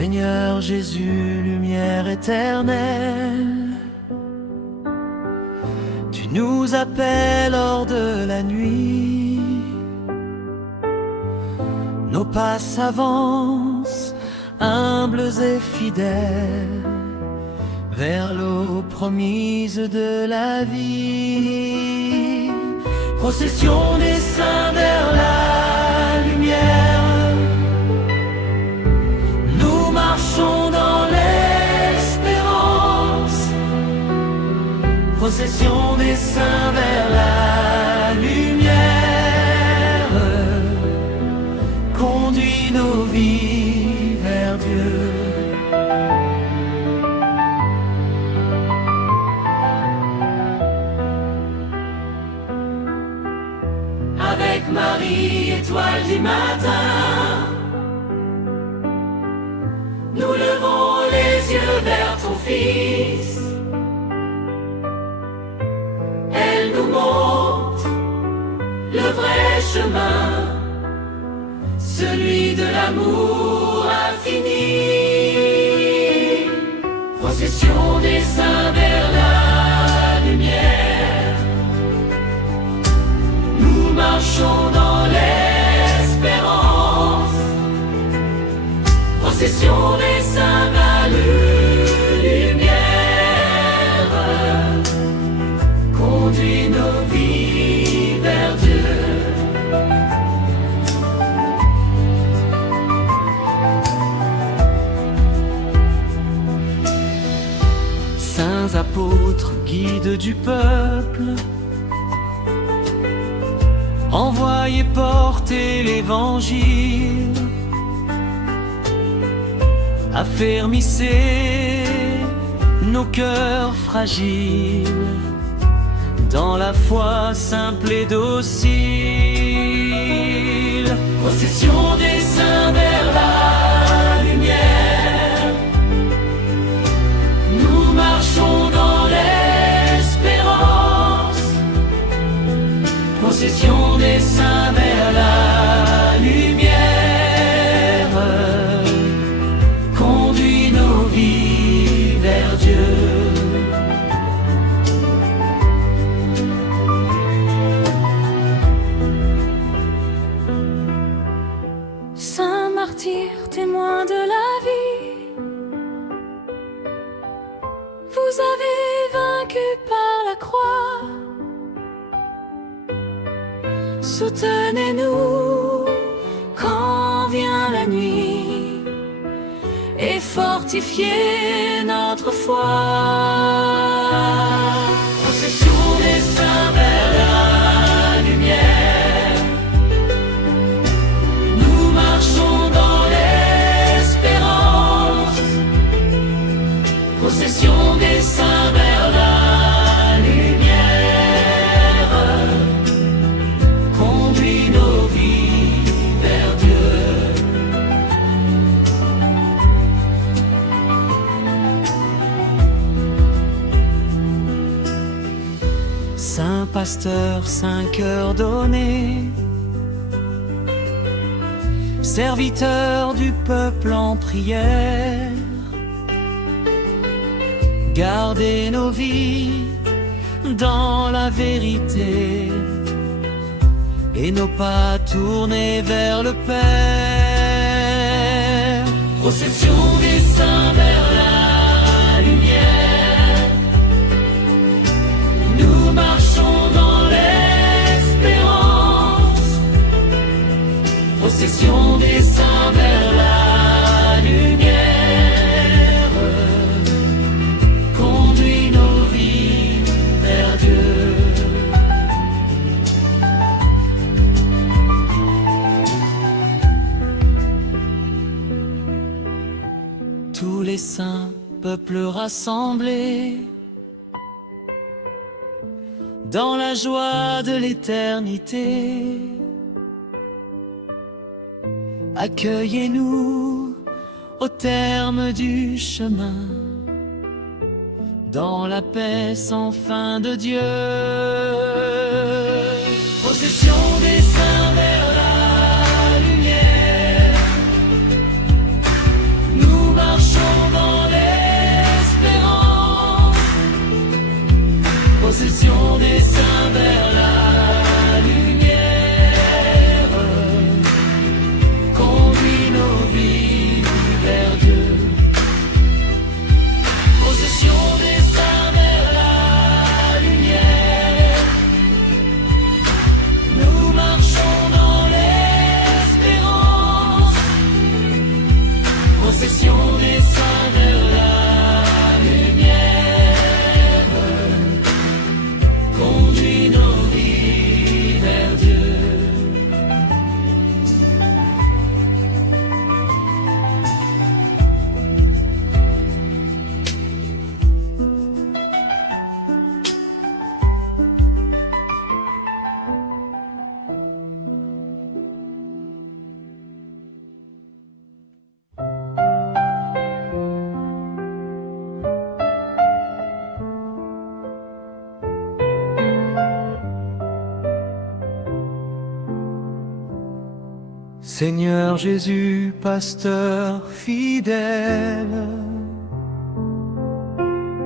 Seigneur Jésus, lumière éternelle, tu nous appelles hors de la nuit. Nos pas s'avancent, humbles et fidèles, vers l'eau promise de la vie. Procession des saints vers la lumière, nous marchons dans l'espérance. Procession des saints vers la lumière, conduis nos vies vers Dieu. Avec Marie, étoile du matin, nous levons les yeux vers ton Fils. Elle nous montre le vrai chemin, celui de l'amour infini. Procession des saints vers la lumière, nous marchons dans l'espérance. Procession des saints vers la lumière, conduis nos vies vers Dieu. Saints apôtres, guides du peuple, envoyez porter l'évangile. Affermissez nos cœurs fragiles dans la foi simple et docile. Procession des saints vers la lumière, nous marchons dans l'espérance. Procession des saints vers la lumière, conduis nos vies vers Dieu. Saint martyr, témoin de la vie, vous avez vaincu par la croix. Soutenez-nous quand vient la nuit et fortifiez notre foi. Procession des saints vers la lumière, nous marchons dans l'espérance. Procession des saints vers la lumière, conduis nos vies vers Dieu. Saint pasteur, saint cœur donné, serviteur du peuple en prière, gardez nos vies dans la vérité et nos pas tournés vers le Père. Procession des saints vers la lumière, nous marchons dans l'espérance. Procession des saints vers la lumière, conduis nos vies vers Dieu. Tous les saints, peuples rassemblés dans la joie de l'éternité, accueillez-nous au terme du chemin, dans la paix sans fin de Dieu. Procession des saints vers la lumière, nous Seigneur Jésus, pasteur fidèle,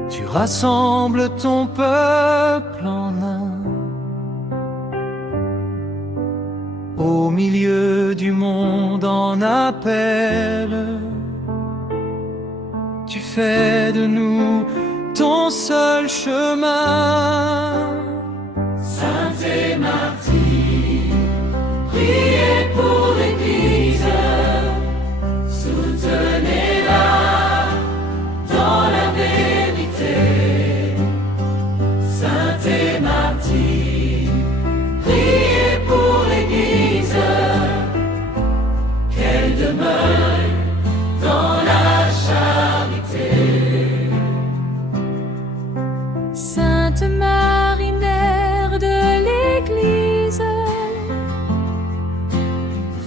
tu rassembles ton peuple en un. Au milieu du monde en appel, tu fais de nous ton seul chemin. Saintes et martyrs, priez pour l'Église, soutenez-la dans la vérité. Saintes et martyrs, priez pour l'Église, qu'elle demeure dans la charité. Sainte Marie, Mère de l'Église,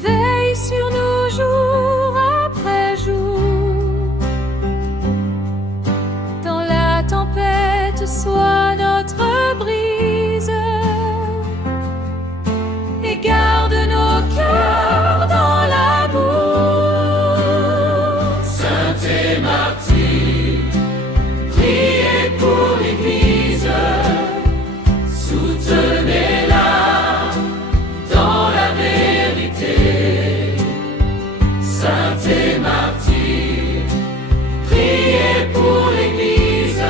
veille sur nous jour après jour. Dans la tempête, sois notre brise, et garde nos cœurs dans l'amour. Saintes et martyrs, priez pour l'Église, soutenez-la dans la vérité. Saintes et martyrs, priez pour l'Église,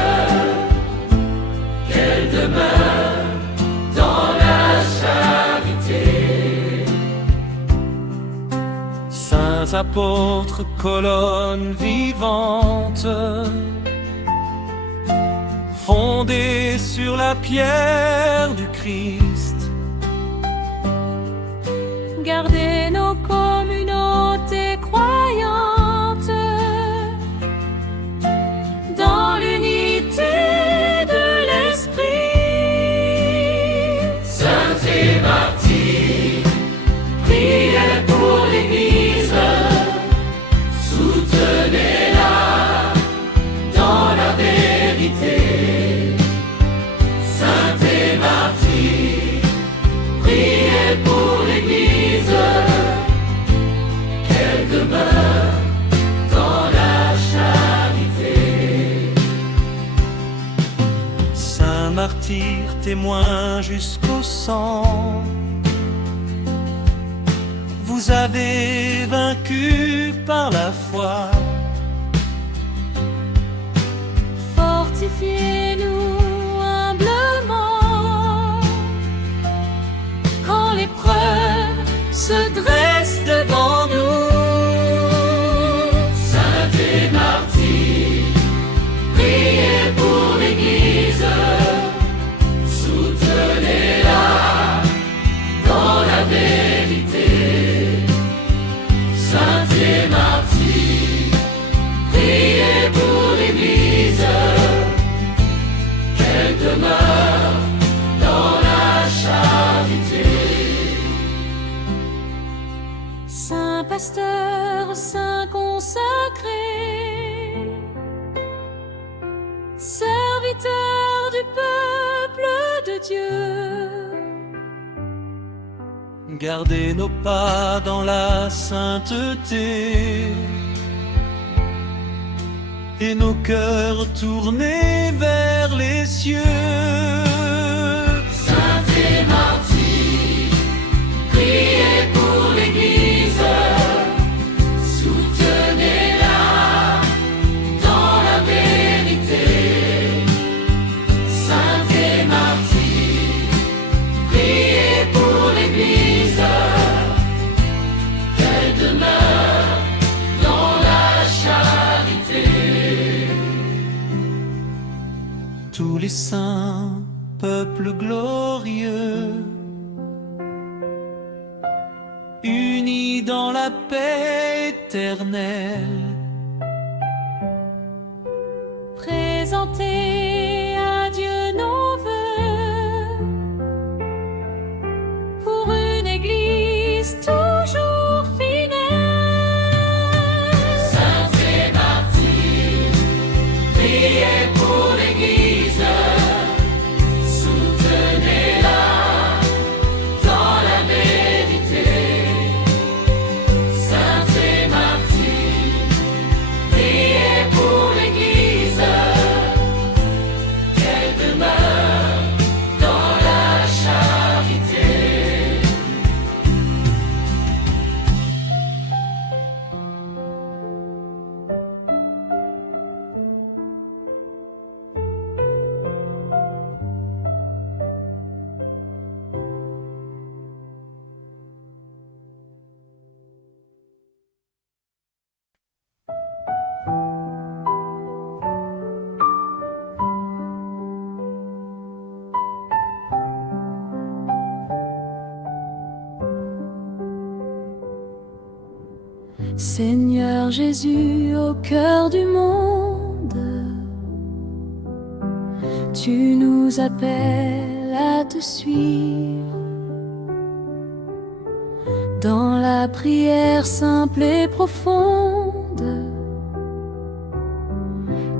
qu'elle demeure dans la charité. Saints apôtres, colonnes vivantes, fondés sur la pierre du Christ, Gardez nos communautés croyantes dans l'unité de l'Esprit. Saintes et martyrs, priez pour l'Église, soutenez-la dans la vérité. Saintes et martyrs, priez pour l'Église, qu'elle demeure dans la charité. saints martyrs, témoins jusqu'au sang, vous avez vaincu par la foi. Fortifiez-nous humblement quand l'épreuve se dresse devant nous. Saintes et martyrs, priez pour l'Église, soutenez-la dans la vérité. Saintes et martyrs, priez pour l'Église, qu'elle demeure dans la charité. Saint pasteur, saint consacré, serviteur du peuple de Dieu, Gardez nos pas dans la sainteté et nos cœurs tournés vers les cieux. Saintes et martyrs, priez pour l'Église, soutenez-la dans la vérité. Saintes et martyrs, priez pour l'Église, qu'elle demeure dans la charité. Tous les saints, peuple glorieux, unis dans la paix éternelle, présentez à Dieu nos vœux pour une église toujours fidèle. Saintes et martyrs, priez pour l'Église, soutenez-la dans la vérité. Seigneur Jésus, au cœur du monde, tu nous appelles à te suivre. Dans la prière simple et profonde,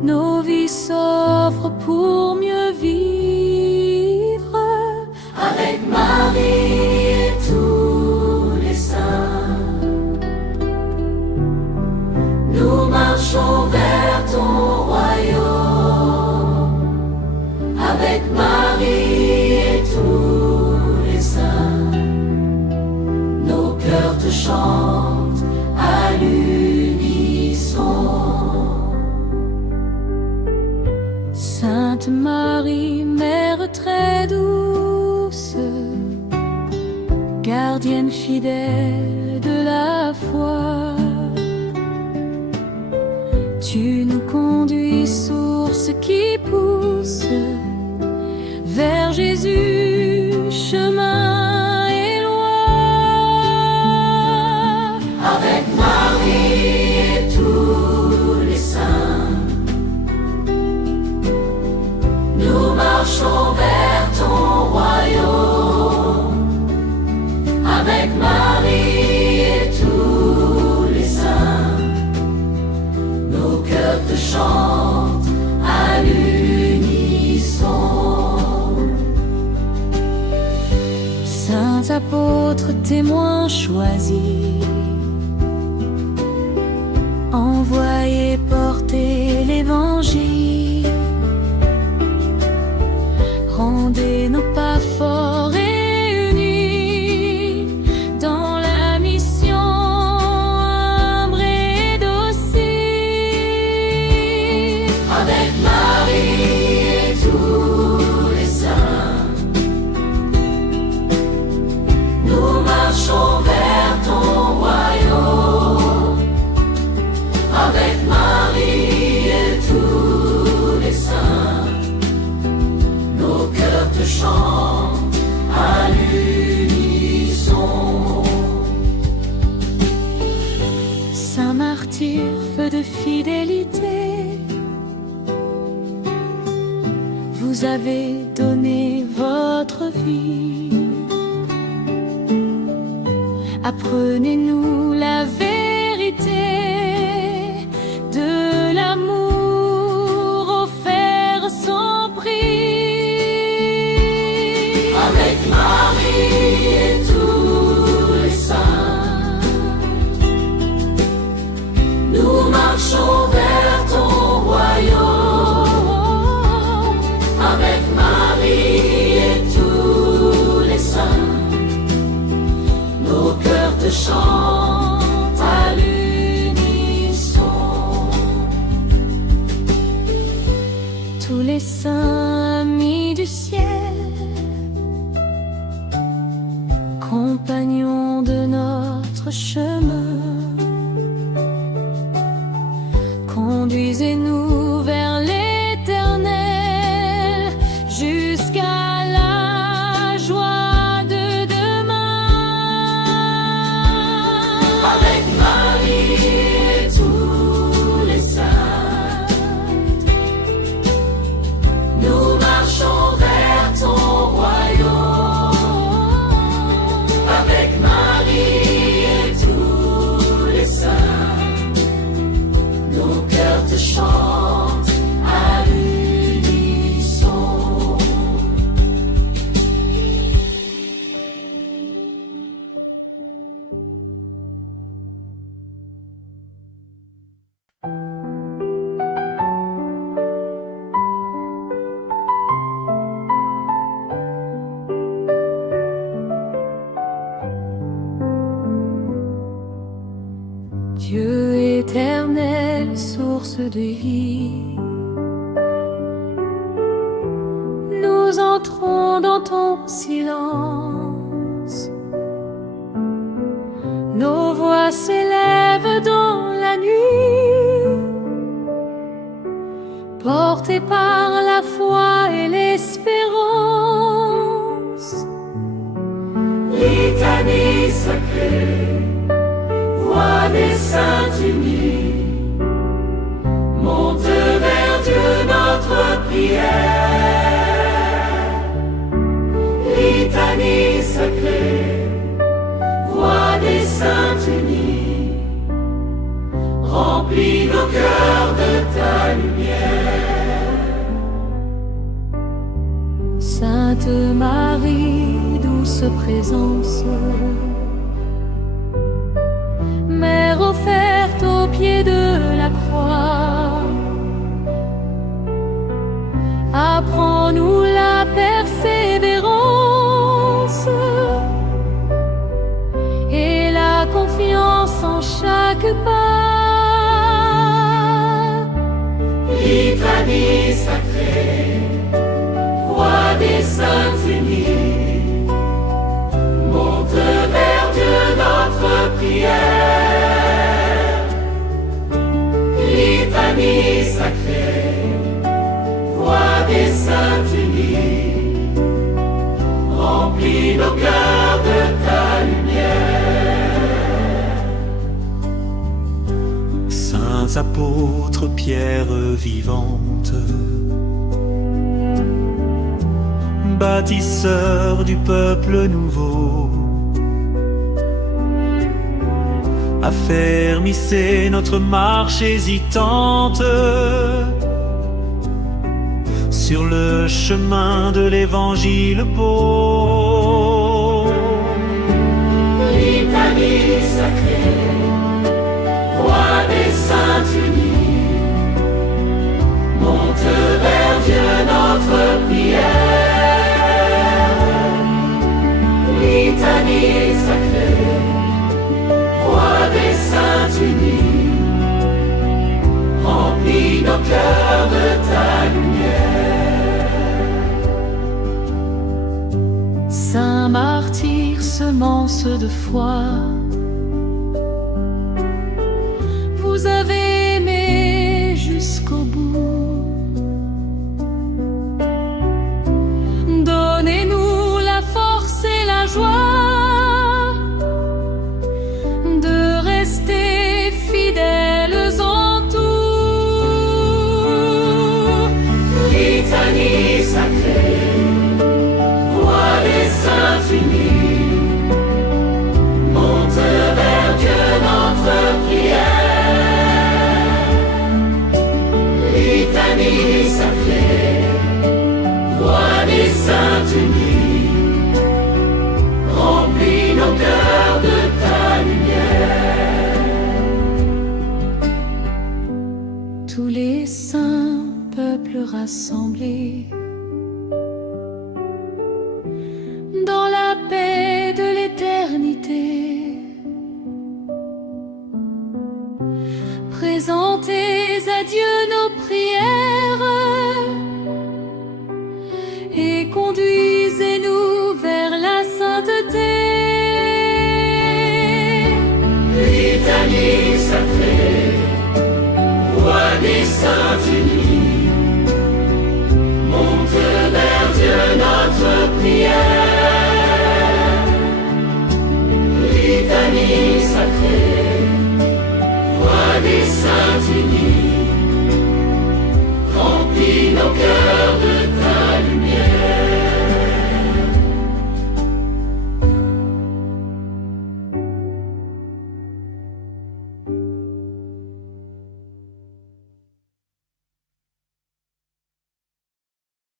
nos vies s'offrent pour mieux vivre. Avec Marie et tous les saints, nous marchons vers ton royaume. Avec Marie et tous les saints, nos cœurs te chantent à l'unisson. Sainte Marie, Mère très douce, gardienne fidèle de la foi, tu nous conduis, source qui pousse vers Jésus, chemin et loi. Avec Marie et tous les saints, nous marchons vers ton royaume. Avec Marie et tous les saints, nos cœurs te chantent à l'unisson. Saints apôtres, témoins choisis, envoyés porter l'évangile, rendez nos pas forts et unis dans la mission humble et docile. Avec Marie et tous les saints, nous marchons vers ton royaume. Avec Marie et tous les saints, nos cœurs te chantent à l'unisson. Saint martyr, feu de fidélité, vous avez donné votre vie. Apprenez-nous la vérité de l'amour offert sans prix. Avec Marie et tous les saints, nous marchons vers ton royaume. Avec Marie et tous les saints, nos cœurs te chantent à l'unisson. Tous les saints amis du ciel, compagnons de notre chemin, conduisez-nous vers l'éternel jusqu'à la joie de demain. Avec Marie et tous les saints, nous marchons vers ton royaume. Avec Marie et tous les saints, nos cœurs te chantent à l'unisson. Dieu éternel, source de vie, nous entrons dans ton silence. Nos voix s'élèvent dans la nuit, portées par la foi et l'espérance. Litanie sacrée, voix des saints unis, monte vers Dieu notre prière. Litanie sacrée, voix des saints unis, remplis nos cœurs de ta lumière. Sainte Marie, douce présence, Mère offerte au pied de la croix, apprends-nous la persévérance et la confiance en chaque pas. Litanie sacrée, voix des saints unis, monte vers Dieu notre prière. Litanie sacrée, voix des saints unis, remplis nos cœurs de ta lumière. Saints apôtres, pierres vivantes, bâtisseurs du peuple nouveau, affermissez notre marche hésitante sur le chemin de l'évangile beau. Litanie sacrée, voix des saints unis, monte vers Dieu notre prière. Litanie sacrée, voix des saints unis, remplis nos cœurs de ta lumière. Saint martyr, semence de foi, vous avez aimé jusqu'au bout. Donnez-nous la force et la joie de rester fidèles en tout. Litanie sacrée, voix des saints unis, monte vers Dieu notre prière. Litanie sacrée, voix des saints unis, remplis nos cœurs de ta lumière. Tous les saints peuples rassemblés dans la paix de l'éternité, présentez à Dieu nos prières et conduisez-nous vers la sainteté. Litanie sacrée, voix des saints